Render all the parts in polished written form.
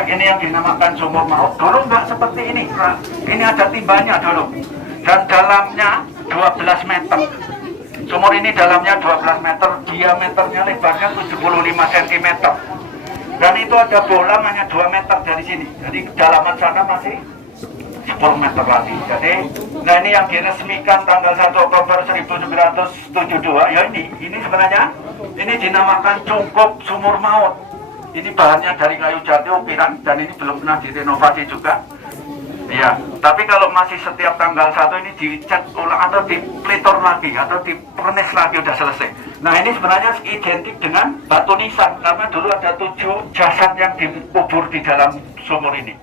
proyek ini yang dinamakan sumur maut. Dulu nggak seperti ini. Ini ada timbanya dulu. Dan dalamnya 12 meter. Sumur ini dalamnya 12 meter, diameternya lebarnya 75 cm. Dan itu ada bolang hanya 2 meter dari sini. Jadi kedalaman sana masih 10 meter lagi. Jadi, nah ini yang diresmikan tanggal 1 Oktober 1972. Ya ini sebenarnya ini dinamakan cungkup sumur maut. Ini bahannya dari kayu jati ukiran dan ini belum pernah direnovasi juga. Ya, tapi kalau masih setiap tanggal 1 ini dicat ulang atau dipelitor lagi atau dipernis lagi udah selesai. Nah ini sebenarnya identik dengan batu nisan karena dulu ada 7 jasad yang dikubur di dalam sumur ini.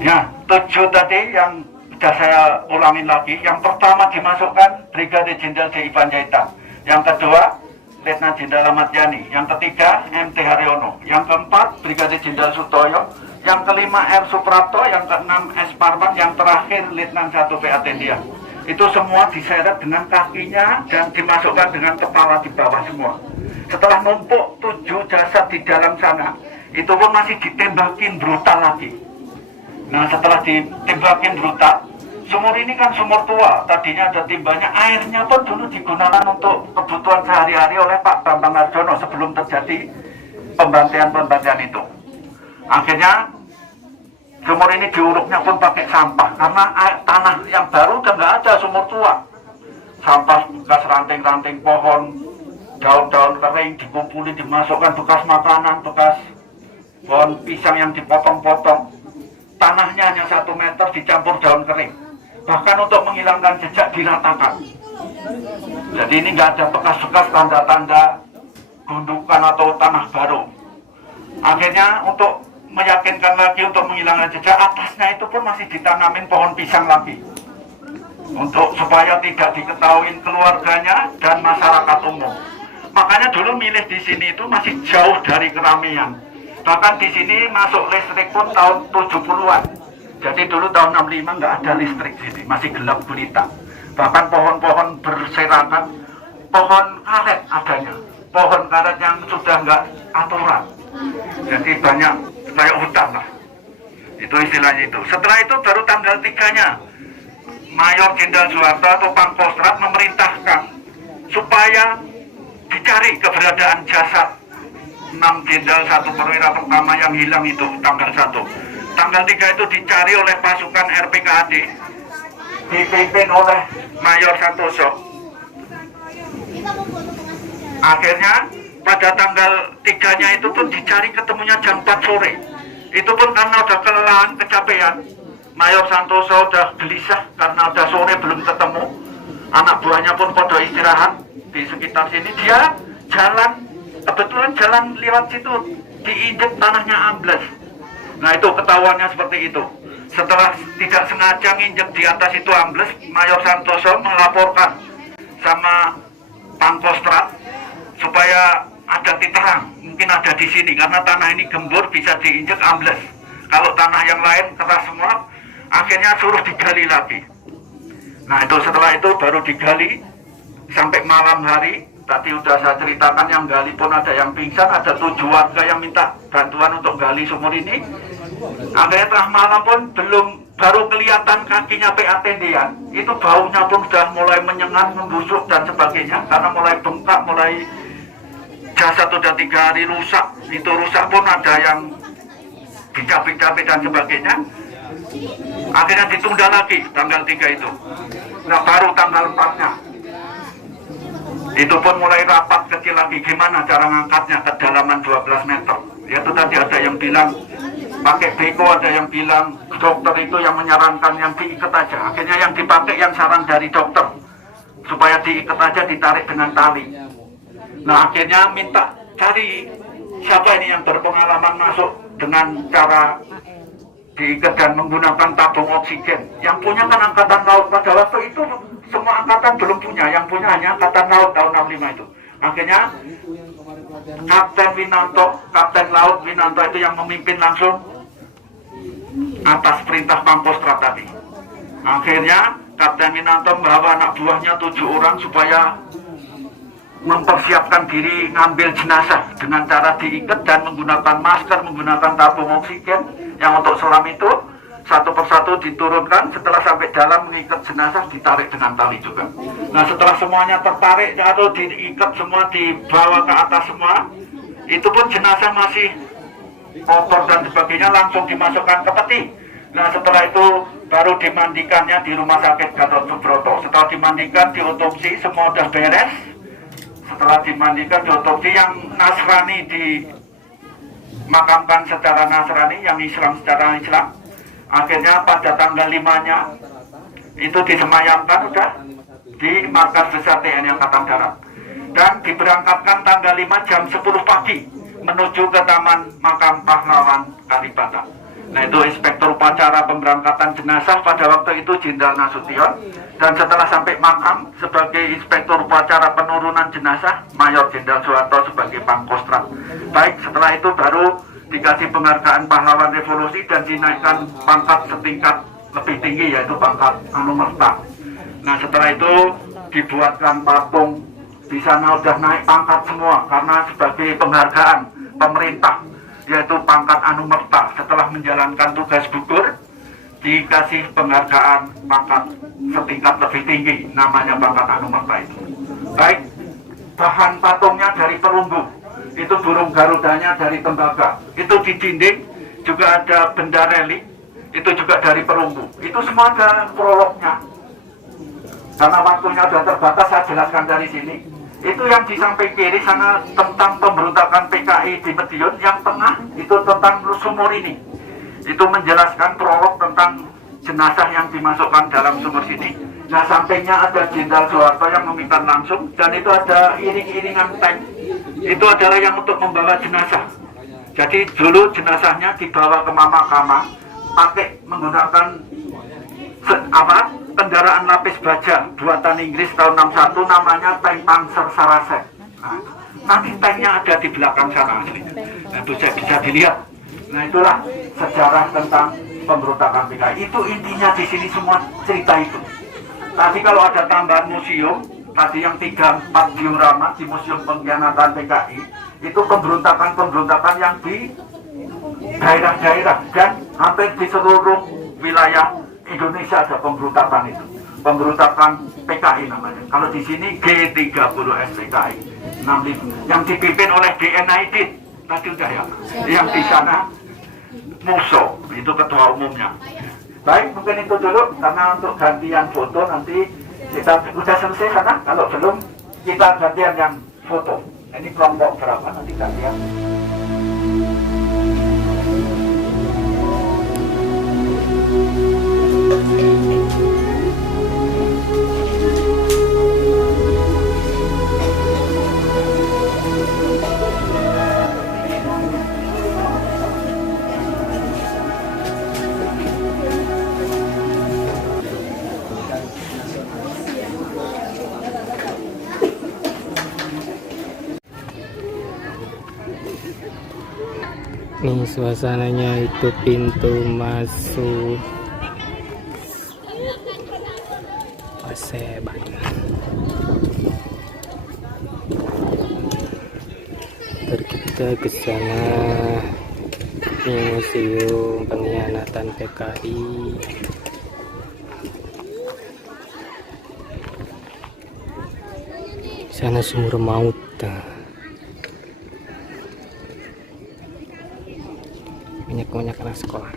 Ya, 7 tadi yang sudah saya ulangin lagi. Yang pertama dimasukkan Brigadir Jenderal D.I. Panjaitan. Yang kedua Letnan Jenderal Ahmad Yani. Yang ketiga MT Haryono. Yang keempat Brigadir Jenderal Sutoyo. Yang kelima R. Suprapto. Yang keenam S. Parman. Yang terakhir Letnan 1 P.A. Tendian. Itu semua diseret dengan kakinya dan dimasukkan dengan kepala di bawah semua. Setelah numpuk 7 jasad di dalam sana, itu pun masih ditembakin brutal lagi. Nah setelah ditembakin brutal, sumur ini kan sumur tua, tadinya ada timbanya, airnya pun dulu digunakan untuk kebutuhan sehari-hari oleh Pak Bambang Harjono sebelum terjadi pembantaian itu. Akhirnya sumur ini diuruknya pun pakai sampah, karena tanah yang baru udah nggak ada sumur tua. Sampah bekas ranting-ranting pohon, daun-daun kering dikumpulin, dimasukkan bekas makanan, bekas pohon pisang yang dipotong-potong. Tanahnya hanya 1 meter dicampur daun kering. Bahkan untuk menghilangkan jejak diratakan. Jadi ini nggak ada bekas-bekas tanda-tanda gundukan atau tanah baru. Akhirnya untuk meyakinkan lagi untuk menghilangkan jejak, atasnya itu pun masih ditanamin pohon pisang lagi. Untuk supaya tidak diketahui keluarganya dan masyarakat umum. Makanya dulu milih di sini itu masih jauh dari keramaian. Bahkan di sini masuk listrik pun tahun 70-an. Jadi dulu tahun 65 nggak ada listrik di sini, masih gelap gulita. Bahkan pohon-pohon berserakan, pohon karet adanya. Pohon karet yang sudah nggak aturan. Jadi banyak kayak hutan lah. Itu istilahnya itu. Setelah itu baru tanggal 3-nya Mayor Jenderal Soeharto atau Pangkostrat memerintahkan supaya dicari keberadaan jasad 6 jenderal 1 perwira pertama yang hilang itu tanggal 1. Tanggal 3 itu dicari oleh pasukan RPKAD dipimpin oleh Mayor Santoso. Akhirnya pada tanggal 3-nya itu pun dicari ketemunya jam 4 sore. Itu pun karena udah kelelahan, kecapean. Mayor Santoso udah gelisah karena udah sore belum ketemu. Anak buahnya pun pada istirahat di sekitar sini. Dia jalan, kebetulan jalan lewat situ diinjek tanahnya ambles. Nah itu ketahuannya seperti itu. Setelah tidak sengaja nginjek di atas itu ambles, Mayor Santoso melaporkan sama Pangkostrat supaya ada titik terang, mungkin ada di sini karena tanah ini gembur bisa diinjek ambles. Kalau tanah yang lain keras semua, akhirnya suruh digali lagi. Nah itu setelah itu baru digali sampai malam hari. Tadi udah saya ceritakan yang gali pun ada yang pingsan, ada 7 warga yang minta bantuan untuk gali sumur ini. Akhirnya tengah malam pun baru kelihatan kakinya P.A. Tendian. Itu baunya pun sudah mulai menyengat, membusuk dan sebagainya karena mulai bengkak, mulai jasad sudah 3 hari rusak. Itu rusak pun ada yang dicapik-capik dan sebagainya. Akhirnya ditunda lagi tanggal 3 itu. Nah baru tanggal 4-nya itu pun mulai rapat kecil lagi, gimana cara ngangkatnya ke dalaman 12 meter. Itu tadi ada yang bilang pakai beko, ada yang bilang dokter itu yang menyarankan yang diikat aja. Akhirnya yang dipakai yang saran dari dokter supaya diikat aja, ditarik dengan tali. Nah akhirnya minta cari siapa ini yang berpengalaman masuk dengan cara diikat dan menggunakan tabung oksigen. Yang punya kan angkatan laut pada waktu itu. Semua angkatan belum punya, yang punya hanya angkatan laut tahun 65 itu. Akhirnya Kapten Laut Winanto itu yang memimpin langsung atas perintah Pangkostrat tadi. Akhirnya Kapten Winanto membawa anak buahnya 7 orang supaya mempersiapkan diri ngambil jenazah dengan cara diikat dan menggunakan masker, menggunakan tabung oksigen yang untuk selam itu satu persatu diturunkan. Setelah sampai dalam mengikat jenazah ditarik dengan tali juga. Nah, setelah semuanya tertarik atau diikat semua, dibawa ke atas semua, itu pun jenazah masih kotor dan sebagainya, langsung dimasukkan ke peti. Nah, setelah itu baru dimandikannya di Rumah Sakit Gatot Subroto. Setelah dimandikan, diotopsi, semua udah beres. Setelah dimandikan, diotopsi, yang Nasrani dimakamkan secara Nasrani, yang Islam secara Islam. Akhirnya pada tanggal 5-nya itu disemayamkan udah di markas besar TNI Angkatan Darat. Dan diberangkatkan tanggal 5 jam 10 pagi menuju ke Taman Makam Pahlawan Kalibata. Nah, itu inspektur upacara pemberangkatan jenazah pada waktu itu Jenderal Nasution, dan setelah sampai makam sebagai inspektur upacara penurunan jenazah Mayor Jenderal Soeharto sebagai Pangkostrat. Baik, setelah itu baru dikasih penghargaan pahlawan revolusi dan dinaikkan pangkat setingkat lebih tinggi, yaitu pangkat Anumerta. Nah, setelah itu dibuatkan patung di sana, udah naik pangkat semua karena sebagai penghargaan pemerintah, yaitu pangkat Anumerta. Setelah menjalankan tugas gugur, dikasih penghargaan pangkat setingkat lebih tinggi, namanya pangkat Anumerta itu. Baik, bahan patungnya dari perunggu, itu burung garudanya dari tembaga, itu di dinding juga ada benda relik, itu juga dari perunggu. Itu semua ada prolognya. Karena waktunya sudah terbatas, saya jelaskan dari sini. Itu yang di samping kiri sana tentang pemberontakan PKI di Madiun, yang tengah itu tentang sumur ini. Itu menjelaskan prolog tentang jenazah yang dimasukkan dalam sumur sini. Nah, sampingnya ada Jenderal Soeharto yang memimpin langsung, dan itu ada iring-iringan tank. Itu adalah yang untuk membawa jenazah. Jadi dulu jenazahnya dibawa ke pemakaman pakai menggunakan kendaraan lapis baja buatan Inggris tahun 61, namanya tank Panzer Saracen. Nah, nanti tanknya ada di belakang sana aslinya. Nah, itu bisa dilihat. Nah, itulah sejarah tentang pemberontakan PKI. Itu intinya di sini semua cerita itu. Tadi kalau ada tambahan museum, tadi yang 3-4 diorama di Museum Pengkhianatan PKI, itu pemberontakan yang di daerah-daerah dan hampir di seluruh wilayah Indonesia ada pemberontakan itu. Pemberontakan PKI namanya. Kalau di sini G30S PKI 65 yang dipimpin oleh DN Aidit. Tadi udah ya. Yang di sana Muso, itu ketua umumnya. Baik, mungkin itu dulu karena untuk gantian foto nanti kita udah selesai sana. Kalau belum kita gantian yang foto. Ini kelompok berapa nanti gantian? Nih suasananya, itu pintu masuk Paseban. Ntar kita ke sana. Ini Museum Pengkhianatan PKI. Sana sumur maut. Banyak anak sekolah.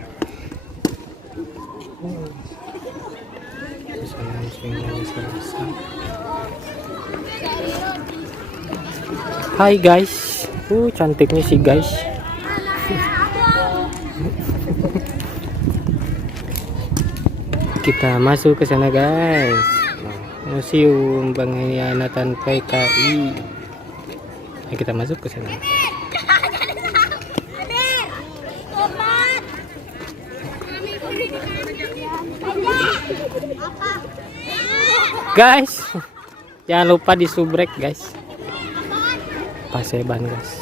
Sana museumnya selesai. Hai guys, cantiknya sih guys. Kita masuk ke sana guys. Museum Pengkhianatan PKI. Ayo kita masuk ke sana. Guys, jangan lupa di subrek guys. Paseban guys.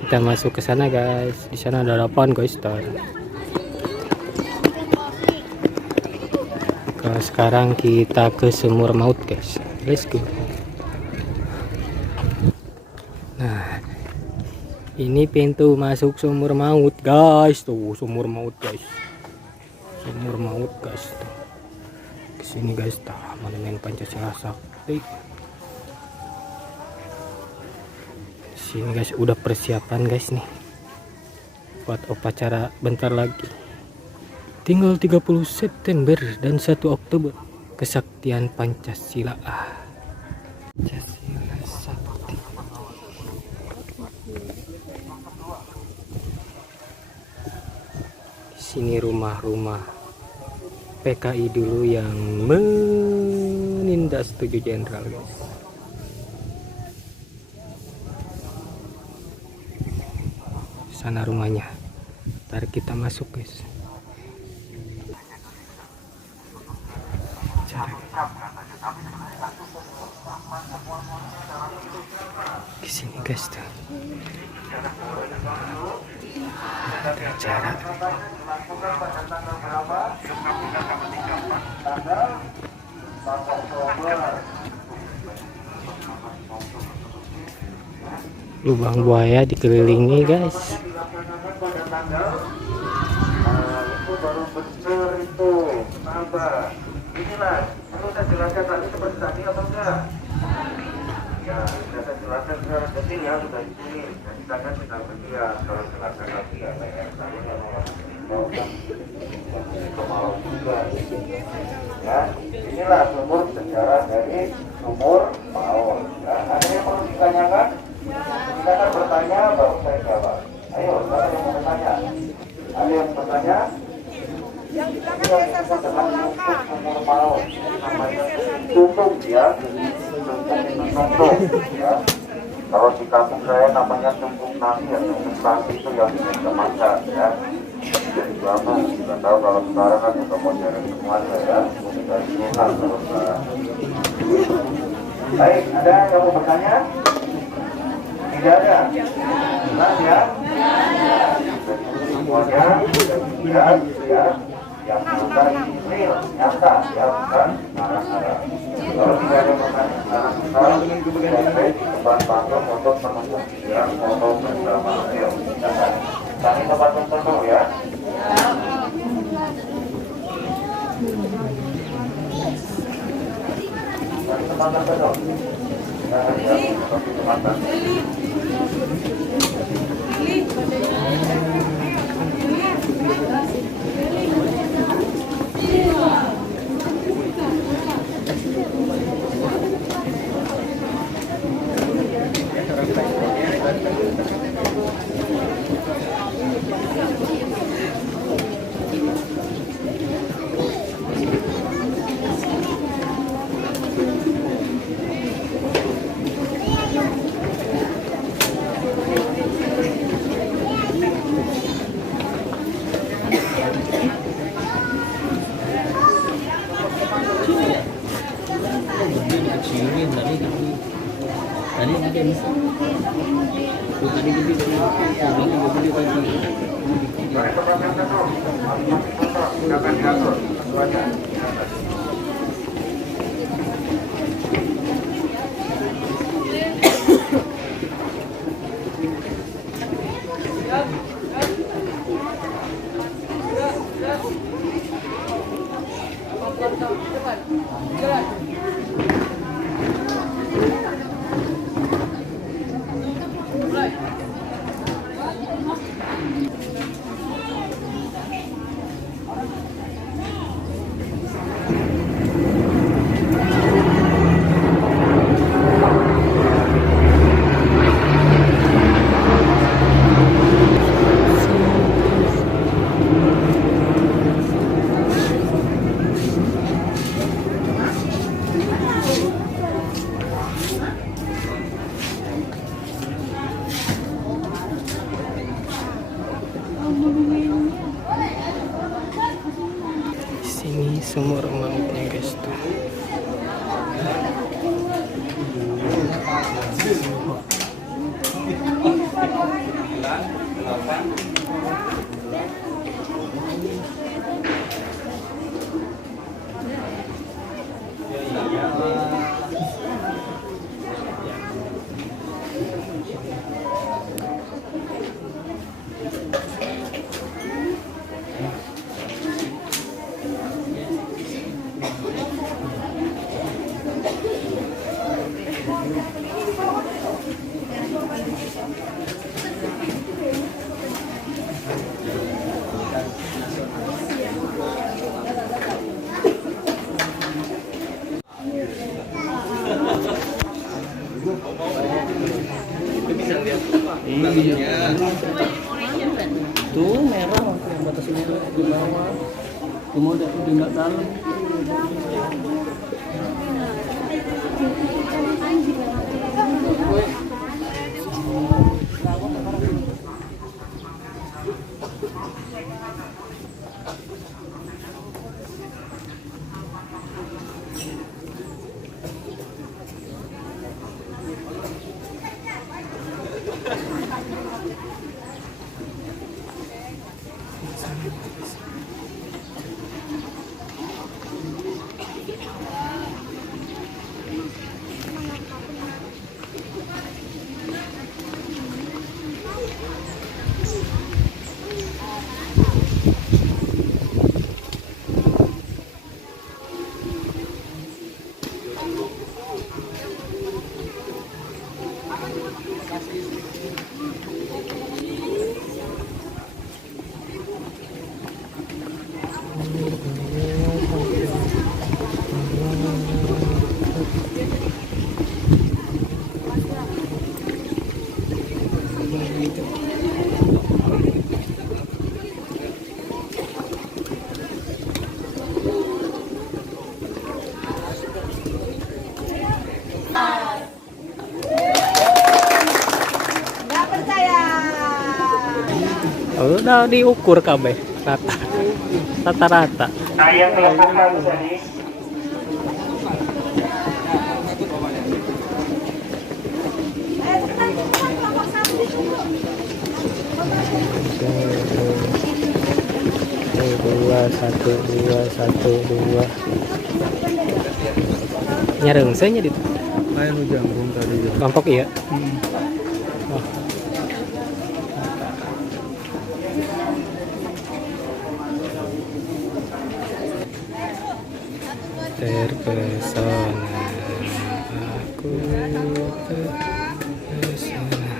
Kita masuk ke sana guys. Di sana ada lapangan guys. Sekarang kita ke sumur maut guys. Let's go. Ini pintu masuk sumur maut guys, tuh sumur maut guys, sumur maut guys. Tuh. Kesini guys, monumen Pancasila Sakti. Sini guys, udah persiapan guys nih buat upacara bentar lagi. Tinggal 30 September dan 1 Oktober, kesaktian Pancasila. Pancasila Sakti. Di sini rumah-rumah PKI dulu yang menindas 7 jenderal guys. Sana rumahnya. Ntar kita masuk guys. Di sini guys tuh. Ada acara. Lubang buaya dikelilingi guys. Itu baru bener itu, sabar. Inilah, perlu saya jelaskan tadi seperti tadi atau enggak? Ya, sudah saya jelaskan secara detail ya, sudah ditulis. Dan kita kan tidak berdiam kalau jelaskan lagi ya, saya mau kemalau juga. Ya, inilah sumur sejarah dari sumur Maut. Ya, ada yang perlu ditanyakan? Kita kan bertanya baru saya jawab. Ayo, ada yang mau bertanya? Ada yang bertanya? Yang di belakang desa Sumur Langka. Sumur Maut, namanya tutung ya, tutung ya. Kalau di kampung saya namanya tutung nasi ya, tutung nasi itu yang dimasak ya. Jadi kamu nggak tahu kalau sekarang kan sudah modern semuanya ya, sudah dikenal kalau sekarang. Baik, ada yang mau bertanya? Tidak ada? Jelas ya? Semuanya ya, ya. Yang bukan real, nyata, ya bukan marah-marah. Kalau tidak ada pertanyaan kita sampai di tempat patung untuk menunggu yang foto bersama. Ayo, cari tempat tertentu ya. Cari tempat tertentu. Jangan di tempat tertentu. Sini sumur mautnya guys tuh. itu merah yang batas merah di bawah. Kemudian udah nggak dalam. Nggak percaya. Udah diukur kabeh rata-rata. Nah, yang kelompok satu tadi Kelompok satu dulu. Dua. Nyareng saya di Kayak nu jangkung tadi. kelompok iya. Oh. Terpesona aku terpesona.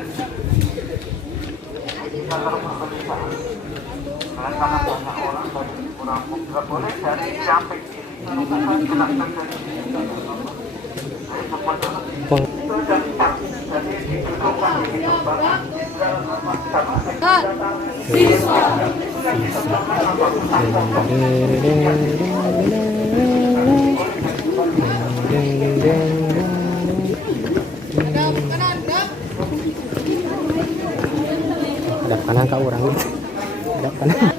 karena banyak orang dari kurang nggak boleh dari sampai sini kalau nggak jelaskan dari sini Peng itu dari jadi didudukkan di tempat ada kanan kak orang gitu. Ada kanan.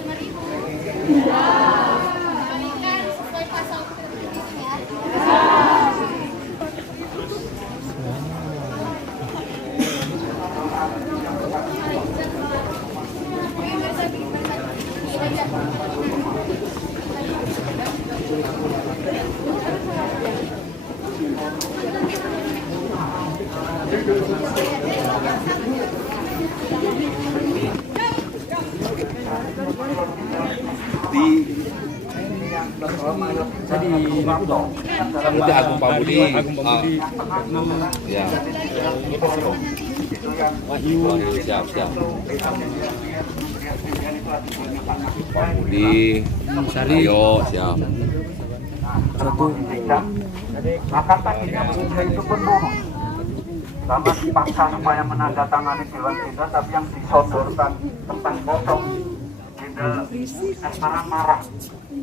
Itu Agung Pambudi. Ya. Wahyu. Siap. Pambudi. Saryo, siap. jadi akan tadinya bunda itu penuh sama dipaksa supaya menandatangani Dewan Tindak, tapi yang disodorkan tentang kosong tidak marah-marah,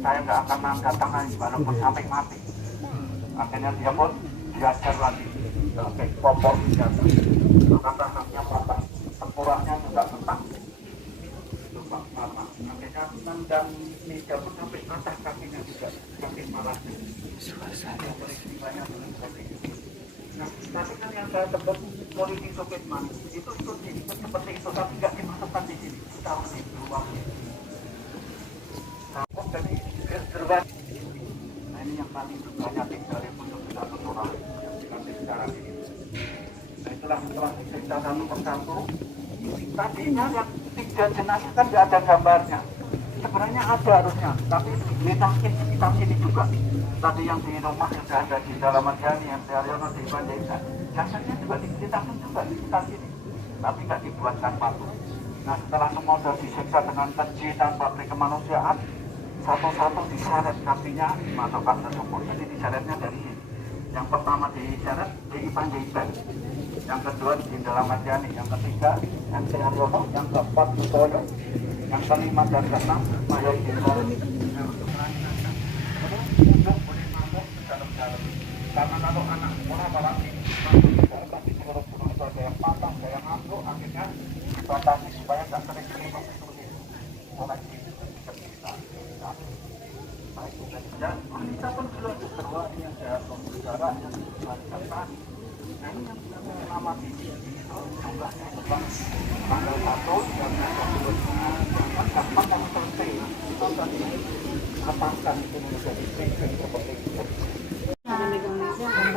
saya nggak akan menandatangani walaupun sampai mati. Akhirnya dia pun diajar lagi pakai popor senjata, kata haknya patah, tengkoraknya juga patah, lupa mata. Akhirnya nendang meja pun sampai patah kakinya juga, saking marahnya. Nah, tapi kan yang saya sebut polisi Sukitman itu seperti itu, tapi nggak dimasukkan di sini, kita harus di luar. Jadi gerbang. Nah, ini yang paling banyak dari Pondok Pesantren Nurul yang dikasih sekarang ini. Nah, itulah setelah dicerita satu persatu. Tadinya yang 3 jenazah kan nggak ada gambarnya. Sebenarnya ada harusnya, tapi diletakin sekitar sini juga. Tadi yang di rumah sudah ada di Dalaman Jani, yang di Aryono di Panjaitan. Jasadnya juga diletakin juga di sekitar sini, tapi nggak dibuatkan patung. Nah, setelah semua sudah disiksa dengan keji tanpa kemanusiaan, satu-satu diseret kakinya dimasukkan ke sumur. Jadi diseretnya dari sini. Yang pertama diseret di Panjaitan, yang kedua di Dalaman Jani, yang ketiga yang di Aryono, yang keempat di Toyo, yang kelima dan keenam Maya Depok. Karena kalau anak sekolah apalagi tapi seluruh gunung itu ada yang patah, ada yang ambruk, akhirnya dibatasi supaya tak sering keliling itu mulai dan kita pun belum bahwa ini ada pembicara yang dibacakan. Nah ini yang kita mengamati jumlahnya tentang tanggal 1 dan 20 gampang yang penting kita tadi apakah itu menjadi penting seperti itu.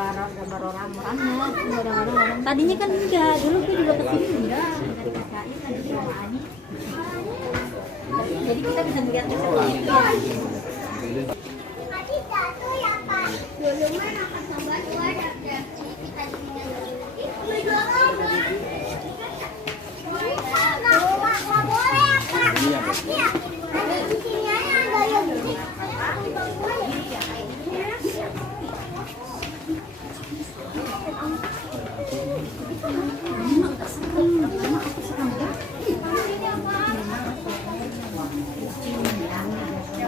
Gambar orang-orangnya. Tadinya kan enggak, dulu gue juga kesini enggak. Dari KKI tadi sama Ani. Jadi kita bisa melihatnya sendiri.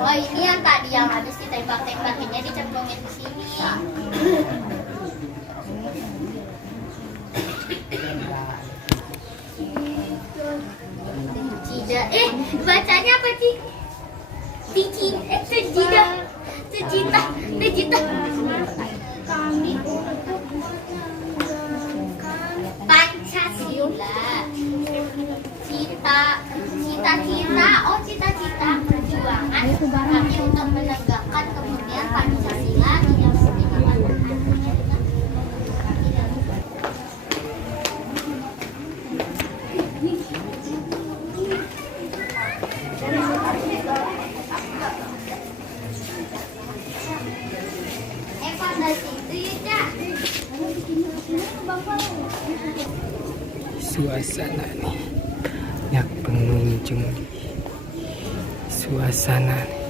Oh ini yang tadi yang habis ditembak-tembakinnya dicemplungin ke sini. Cida, bacanya apa sih? Cita. Pancasila. Cita-cita perjuangan kami untuk menegakkan kemudian Pancasila tidak suasana nih banyak pengunjung, suasana nih.